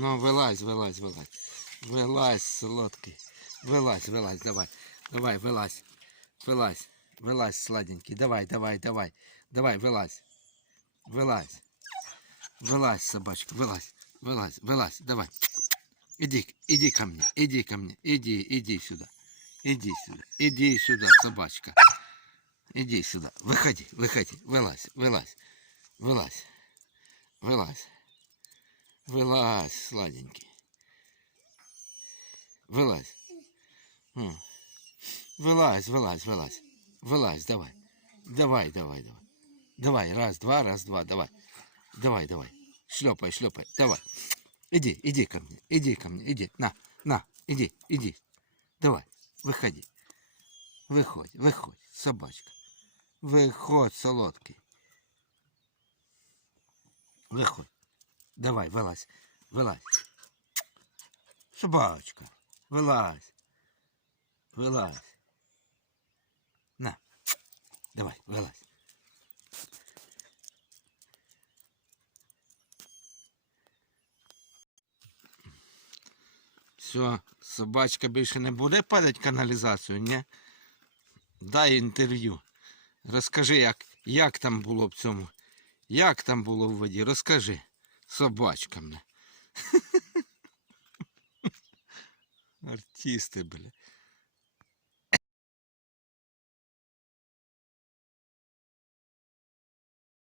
Ну, вилазь, вилазь, вилазь. Вилазь, солодкий. Вилазь, вилазь, давай. Давай, вилазь. Вилазь. Вилазь, сладенький. Давай, давай, давай. Давай, вилазь. Вилазь. Вилазь, собачка, вилазь. Вилазь, вилазь, давай. Иди, иди ко мне, иди ко мне, иди, иди сюда. Иди сюда, иди сюда, собачка. Иди сюда, выходи, выходи, вылазь, вылазь, вылазь, вылазь, вылазь, сладенький. Вылазь. Вылазь, вылазь, вылазь, вылазь, давай. Давай, давай, давай. Давай, раз, два, раз, два, давай. Давай, давай. Шлепай, шлепай, давай. Иди, иди ко мне, иди ко мне, иди. На, на, иди, иди. Давай, выходи. Виходь, виходь, собачка. Виходь, солодкий. Виходь. Давай, вилазь, вилазь. Собачка, вилазь. Вилазь. На. Давай, вилазь. Все, собачка більше не буде падати каналізацію, ні? Дай інтерв'ю. Розкажи, як, як там було в цьому. Як там було в воді? Розкажи. Собачка мене. Артисти, бля.